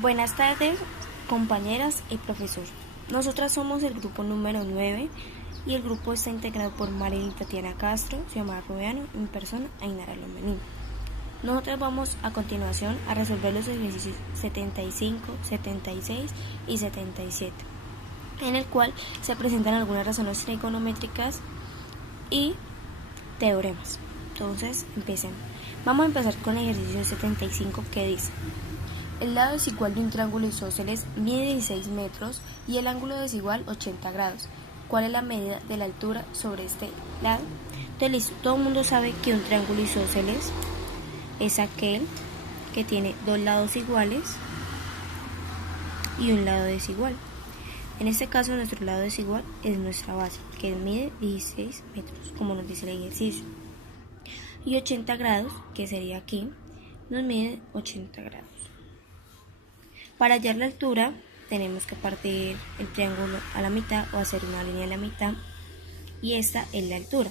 Buenas tardes, compañeras y profesor. Nosotras somos el grupo número 9 y el grupo está integrado por Marilyn Tatiana Castro, Xiomara Rubiano y mi persona, Ainara Lomelín. Nosotras vamos a continuación a resolver los ejercicios 75, 76 y 77, en el cual se presentan algunas razones trigonométricas y teoremas. Entonces, empecemos. Vamos a empezar con el ejercicio 75 que dice: el lado desigual de un triángulo isósceles mide 16 metros y el ángulo desigual 80 grados. ¿Cuál es la medida de la altura sobre este lado? Entonces, listo, todo el mundo sabe que un triángulo isósceles es aquel que tiene dos lados iguales y un lado desigual. En este caso, nuestro lado desigual es nuestra base, que mide 16 metros, como nos dice el ejercicio. Y 80 grados, que sería aquí, nos mide 80 grados. Para hallar la altura, tenemos que partir el triángulo a la mitad o hacer una línea a la mitad. Y esta es la altura.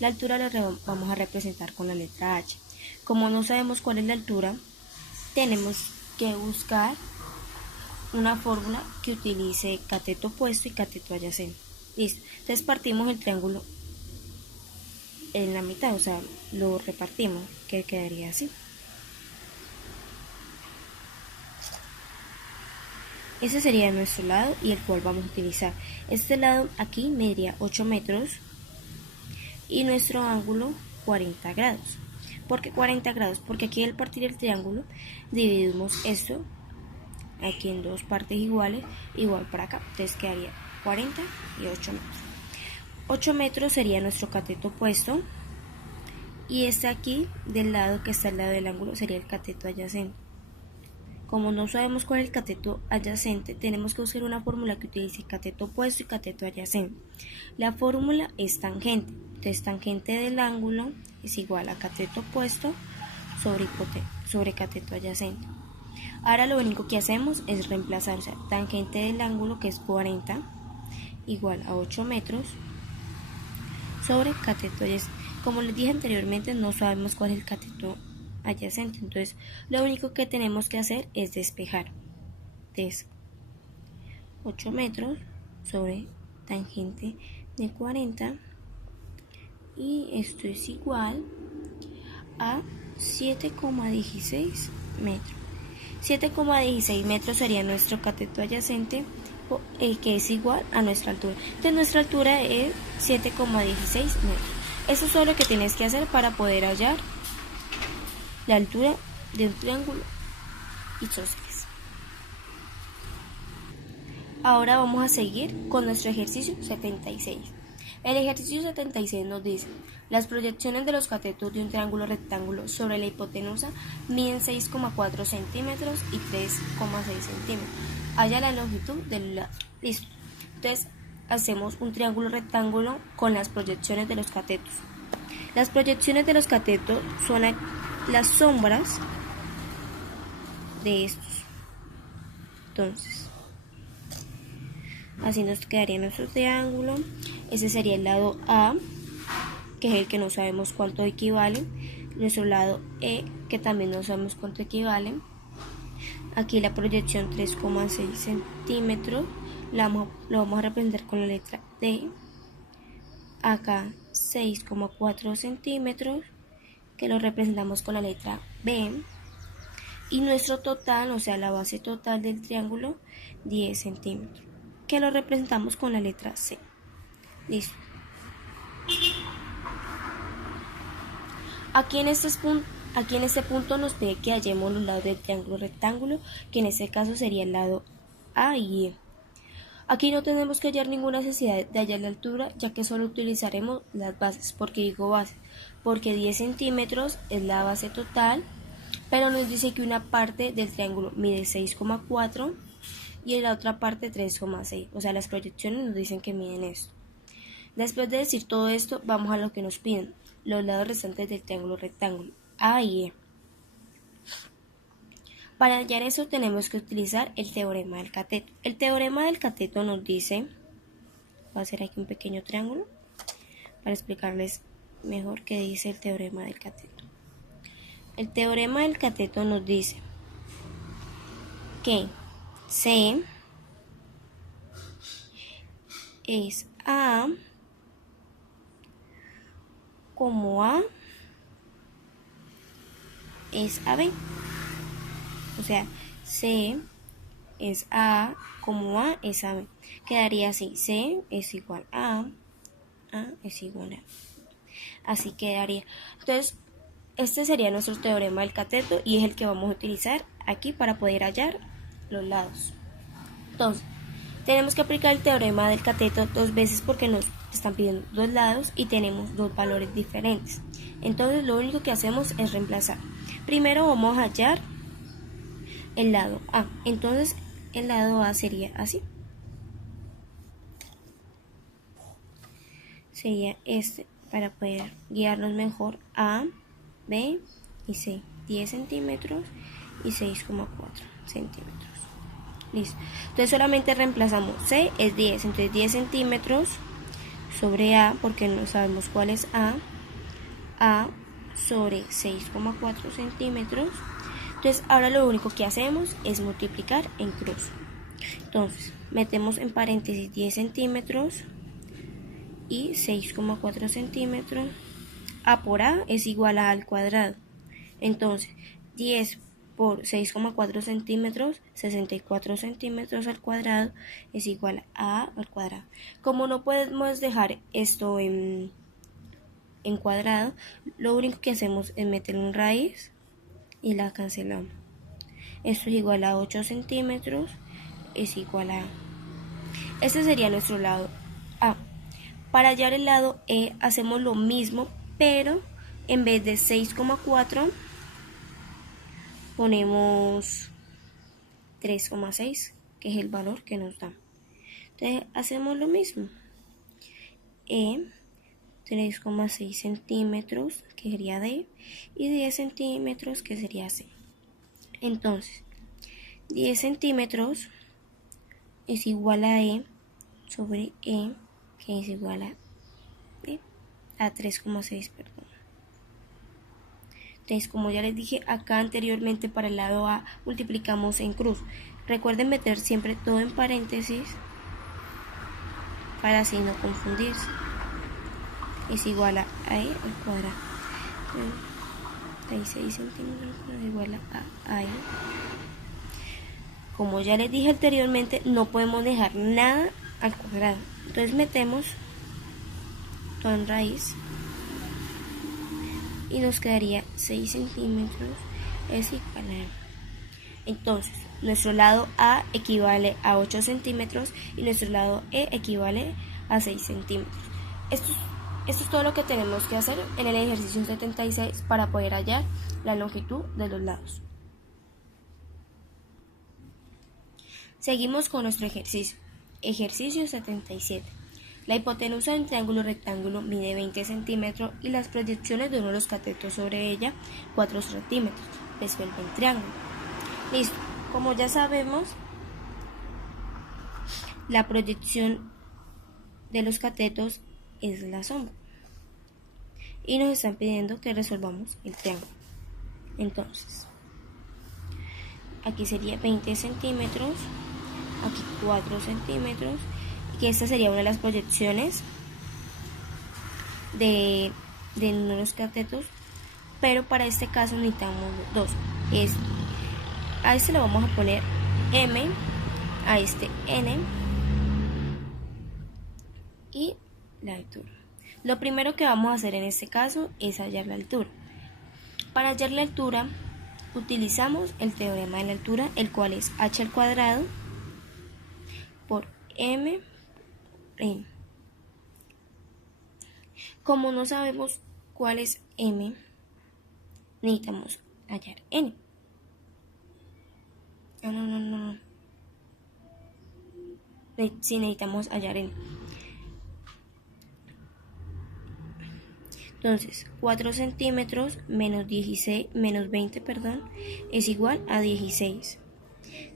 La altura la vamos a representar con la letra H. Como no sabemos cuál es la altura, tenemos que buscar una fórmula que utilice cateto opuesto y cateto adyacente. Listo. Entonces partimos el triángulo en la mitad, o sea, lo repartimos, que quedaría así. Ese sería nuestro lado y el cual vamos a utilizar. Este lado aquí mediría 8 metros y nuestro ángulo 40 grados. ¿Por qué 40 grados? Porque aquí al partir el triángulo dividimos esto aquí en dos partes iguales, igual para acá. Entonces quedaría 40 y 8 metros. 8 metros sería nuestro cateto opuesto y este aquí del lado que está al lado del ángulo sería el cateto adyacente. Como no sabemos cuál es el cateto adyacente, tenemos que buscar una fórmula que utilice cateto opuesto y cateto adyacente. La fórmula es tangente. Entonces, tangente del ángulo es igual a cateto opuesto sobre cateto adyacente. Ahora lo único que hacemos es reemplazar, o sea, tangente del ángulo, que es 40, igual a 8 metros, sobre cateto adyacente. Como les dije anteriormente, no sabemos cuál es el cateto adyacente, entonces lo único que tenemos que hacer es despejar. Entonces, 8 metros sobre tangente de 40 y esto es igual a 7,16 metros. 7,16 metros sería nuestro cateto adyacente, que es igual a nuestra altura. Entonces nuestra altura es 7,16 metros. Eso es todo lo que tienes que hacer para poder hallar la altura de un triángulo isósceles. Ahora vamos a seguir con nuestro ejercicio 76. El ejercicio 76 nos dice: las proyecciones de los catetos de un triángulo rectángulo sobre la hipotenusa miden 6,4 centímetros y 3,6 centímetros. Halla la longitud del lado. Listo. Entonces hacemos un triángulo rectángulo con las proyecciones de los catetos. Las proyecciones de los catetos son las sombras de estos. Entonces, así nos quedaría nuestro triángulo. Ese sería el lado A, que es el que no sabemos cuánto equivale. Nuestro lado E, que también no sabemos cuánto equivale. Aquí la proyección 3,6 centímetros lo vamos a representar con la letra D. Acá 6,4 centímetros, que lo representamos con la letra B. Y nuestro total, o sea, la base total del triángulo, 10 centímetros, que lo representamos con la letra C. Listo. Aquí en este punto nos pide que hallemos los lados del triángulo rectángulo, que en este caso sería el lado A y E. Aquí no tenemos que hallar ninguna necesidad de hallar la altura, ya que solo utilizaremos las bases. ¿Por qué digo base? Porque 10 centímetros es la base total, pero nos dice que una parte del triángulo mide 6,4 y la otra parte 3,6. O sea, las proyecciones nos dicen que miden esto. Después de decir todo esto, vamos a lo que nos piden: los lados restantes del triángulo rectángulo A y E. Para hallar eso tenemos que utilizar el teorema del cateto. El teorema del cateto nos dice, voy a hacer aquí un pequeño triángulo para explicarles mejor qué dice el teorema del cateto. El teorema del cateto nos dice que C es A como A es AB. O sea, C es A como A es AB. Quedaría así, C es igual a es igual a. Así quedaría. Entonces, este sería nuestro teorema del cateto y es el que vamos a utilizar aquí para poder hallar los lados. Entonces, tenemos que aplicar el teorema del cateto dos veces porque nos están pidiendo dos lados y tenemos dos valores diferentes. Entonces, lo único que hacemos es reemplazar. Primero vamos a hallar el lado A. Entonces, el lado A sería así. Sería este para poder guiarnos mejor. A, B y C. 10 centímetros y 6,4 centímetros. Listo. Entonces solamente reemplazamos C es 10. Entonces 10 centímetros sobre A, porque no sabemos cuál es A sobre 6,4 centímetros. Entonces ahora lo único que hacemos es multiplicar en cruz. Entonces metemos en paréntesis 10 centímetros y 6,4 centímetros. A por A es igual a al cuadrado. Entonces 10 por 6,4 centímetros, 64 centímetros al cuadrado es igual a al cuadrado. Como no podemos dejar esto en cuadrado, lo único que hacemos es meter un raíz y la cancelamos. Esto es igual a 8 centímetros, es igual a. Este sería nuestro lado A. Para hallar el lado E hacemos lo mismo, pero en vez de 6,4 ponemos 3,6, que es el valor que nos da. Entonces hacemos lo mismo. E 3,6 centímetros, que sería D, y 10 centímetros, que sería C. Entonces, 10 centímetros es igual a E sobre E, que es igual a B, a 3,6, perdón. Entonces, como ya les dije acá anteriormente, para el lado A multiplicamos en cruz. Recuerden meter siempre todo en paréntesis para así no confundirse. Es igual a E al cuadrado. 36 centímetros es igual a E. Como ya les dije anteriormente, no podemos dejar nada al cuadrado. Entonces metemos todo en raíz y nos quedaría 6 centímetros es igual a. Entonces, nuestro lado A equivale a 8 centímetros y nuestro lado E equivale a 6 centímetros. Esto es todo lo que tenemos que hacer en el ejercicio 76 para poder hallar la longitud de los lados. Seguimos con nuestro ejercicio. Ejercicio 77. La hipotenusa de un triángulo rectángulo mide 20 centímetros y las proyecciones de uno de los catetos sobre ella 4 centímetros. Resuelve el triángulo. Listo. Como ya sabemos, la proyección de los catetos es la sombra. Y nos están pidiendo que resolvamos el triángulo. Entonces, aquí sería 20 centímetros, aquí 4 centímetros, y que esta sería una de las proyecciones de uno de los catetos, pero para este caso necesitamos dos. A este le vamos a poner M, a este N y la altura. Lo primero que vamos a hacer en este caso es hallar la altura. Para hallar la altura utilizamos el teorema de la altura, el cual es h al cuadrado por m. Como no sabemos cuál es m, necesitamos hallar n. Sí, necesitamos hallar n. Entonces, 4 centímetros menos 20, es igual a 16.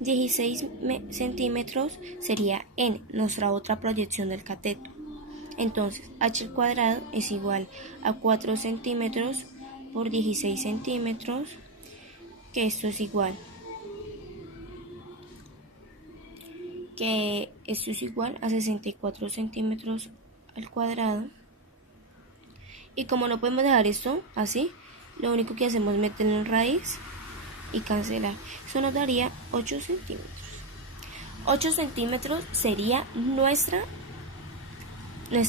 16 centímetros sería n, nuestra otra proyección del cateto. Entonces, h al cuadrado es igual a 4 centímetros por 16 centímetros, que esto es igual que esto es igual a 64 centímetros al cuadrado. Y como no podemos dejar esto así, lo único que hacemos es meterlo en raíz y cancelar. Eso nos daría 8 centímetros. 8 centímetros sería nuestra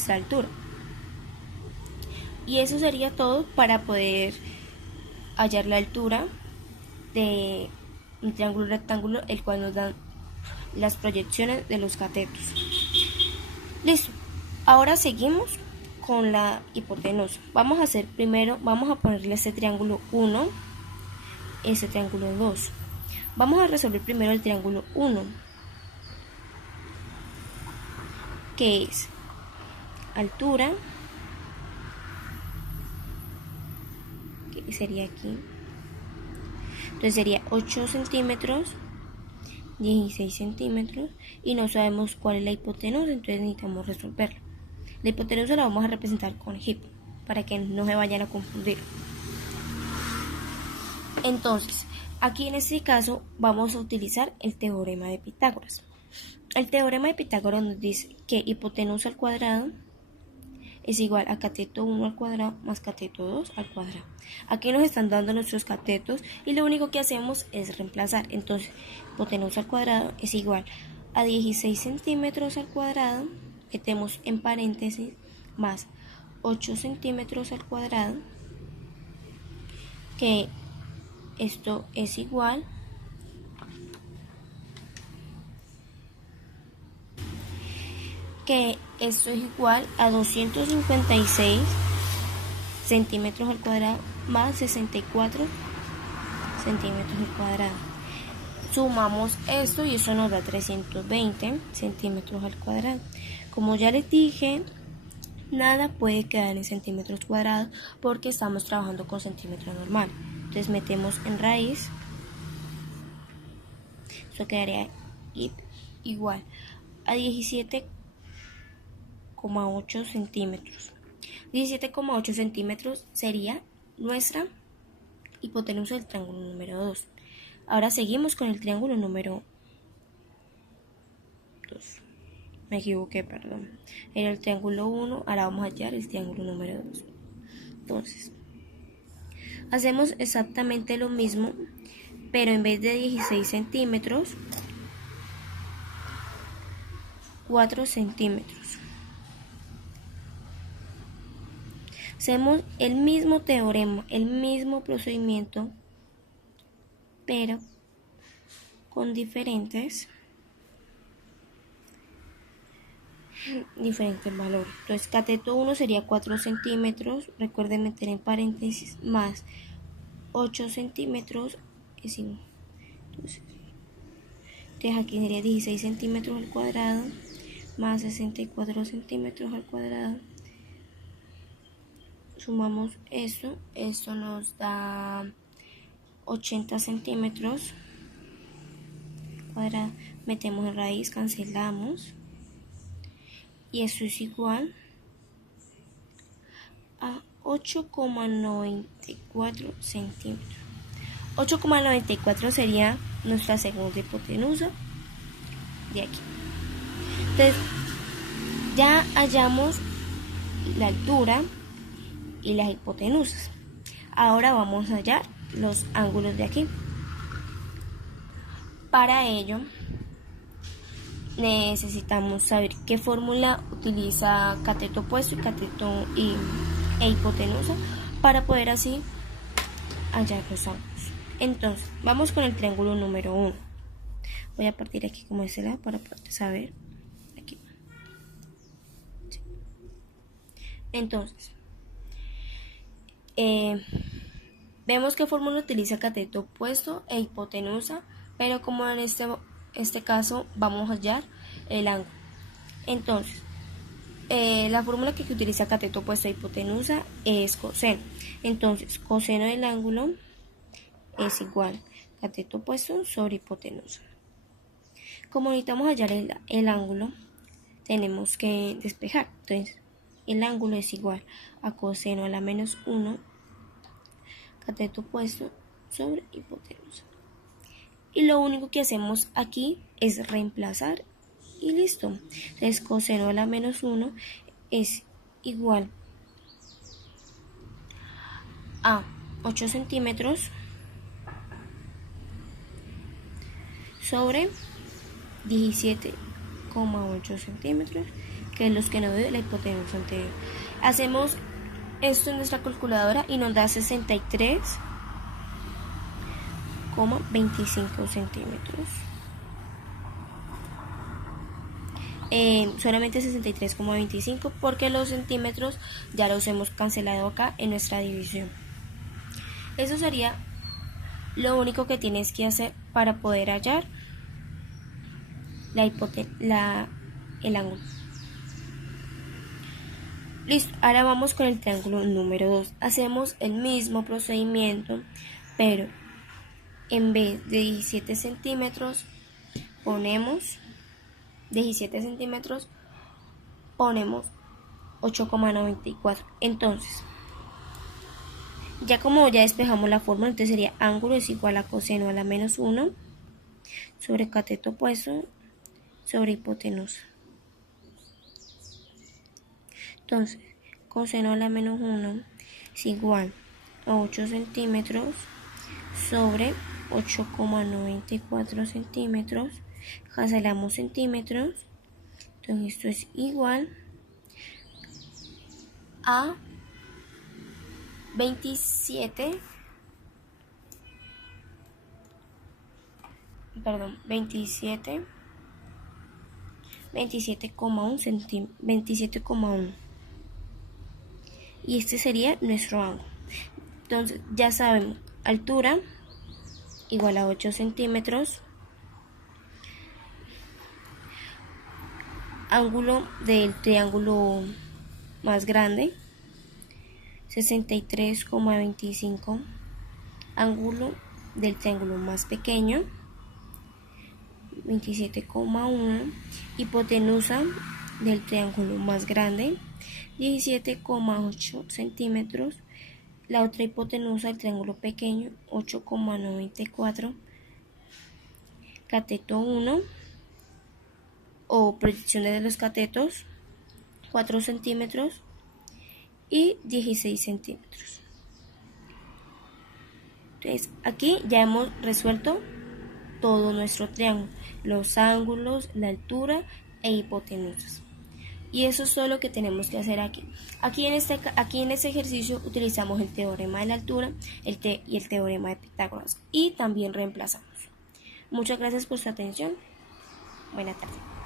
altura. Y eso sería todo para poder hallar la altura de un triángulo rectángulo, el cual nos dan las proyecciones de los catetos. Listo. Ahora seguimos con la hipotenusa. Vamos a ponerle este triángulo 1, este triángulo 2. Vamos a resolver primero el triángulo 1, que es altura, que sería aquí. Entonces sería 8 centímetros, 16 centímetros, y no sabemos cuál es la hipotenusa, entonces necesitamos resolverla. La hipotenusa la vamos a representar con hip, para que no se vayan a confundir. Entonces, aquí en este caso vamos a utilizar el teorema de Pitágoras. El teorema de Pitágoras nos dice que hipotenusa al cuadrado es igual a cateto 1 al cuadrado más cateto 2 al cuadrado. Aquí nos están dando nuestros catetos y lo único que hacemos es reemplazar. Entonces, hipotenusa al cuadrado es igual a 16 centímetros al cuadrado, metemos en paréntesis, más 8 centímetros al cuadrado, que esto es igual a 256 centímetros al cuadrado más 64 centímetros al cuadrado. Sumamos esto y eso nos da 320 centímetros al cuadrado. Como ya les dije, nada puede quedar en centímetros cuadrados porque estamos trabajando con centímetro normal. Entonces metemos en raíz, eso quedaría igual a 17,8 centímetros. 17,8 centímetros sería nuestra hipotenusa del triángulo número 2. Ahora seguimos con el triángulo número 2. Me equivoqué, perdón. Era el triángulo 1, ahora vamos a hallar el triángulo número 2. Entonces, hacemos exactamente lo mismo, pero en vez de 16 centímetros, 4 centímetros. Hacemos el mismo teorema, el mismo procedimiento, pero con diferentes valores. Entonces, cateto 1 sería 4 centímetros, recuerden meter en paréntesis, más 8 centímetros es igual. Entonces aquí sería 16 centímetros al cuadrado más 64 centímetros al cuadrado. Sumamos esto nos da 80 centímetros cuadrado, metemos en raíz, cancelamos, y eso es igual a 8,94 centímetros. 8,94 sería nuestra segunda hipotenusa de aquí. Entonces, ya hallamos la altura y las hipotenusas. Ahora vamos a hallar los ángulos de aquí. Para ello, necesitamos saber qué fórmula utiliza cateto opuesto e hipotenusa para poder así hallar los ángulos. Entonces, vamos con el triángulo número 1. Voy a partir aquí como este lado para poder saber. Aquí. Sí. Entonces, vemos qué fórmula utiliza cateto opuesto e hipotenusa, pero como en este caso vamos a hallar el ángulo. Entonces, la fórmula que utiliza cateto opuesto e hipotenusa es coseno. Entonces, coseno del ángulo es igual a cateto opuesto sobre hipotenusa. Como necesitamos hallar el ángulo, tenemos que despejar. Entonces, el ángulo es igual a coseno a la menos 1 cateto opuesto sobre hipotenusa. Y lo único que hacemos aquí es reemplazar y listo. Entonces coseno a la menos 1 es igual a 8 centímetros sobre 17,8 centímetros, que es los que nos dio la hipotenusa anterior. Hacemos esto en nuestra calculadora y nos da 63,25 centímetros. Solamente 63,25 porque los centímetros ya los hemos cancelado acá en nuestra división. Eso sería lo único que tienes que hacer para poder hallar el ángulo. Listo, ahora vamos con el triángulo número 2. Hacemos el mismo procedimiento, pero en vez de 17 centímetros ponemos 8,94. Entonces, como ya despejamos la fórmula, entonces sería ángulo es igual a coseno a la menos 1 sobre cateto opuesto sobre hipotenusa. Entonces, coseno a la menos 1 es igual a 8 centímetros sobre 8,94 centímetros. Cancelamos centímetros. Entonces, esto es igual a 27,1 y este sería nuestro ángulo. Entonces ya sabemos, altura igual a 8 centímetros, ángulo del triángulo más grande 63,25, ángulo del triángulo más pequeño 27,1, hipotenusa del triángulo más grande 17,8 centímetros, la otra hipotenusa del triángulo pequeño 8,94, cateto 1 o proyecciones de los catetos 4 centímetros y 16 centímetros. Entonces aquí ya hemos resuelto todo nuestro triángulo, los ángulos, la altura e hipotenusas. Y eso es todo lo que tenemos que hacer aquí. Aquí en este ejercicio utilizamos el teorema de la altura y el teorema de Pitágoras y también reemplazamos. Muchas gracias por su atención. Buena tarde.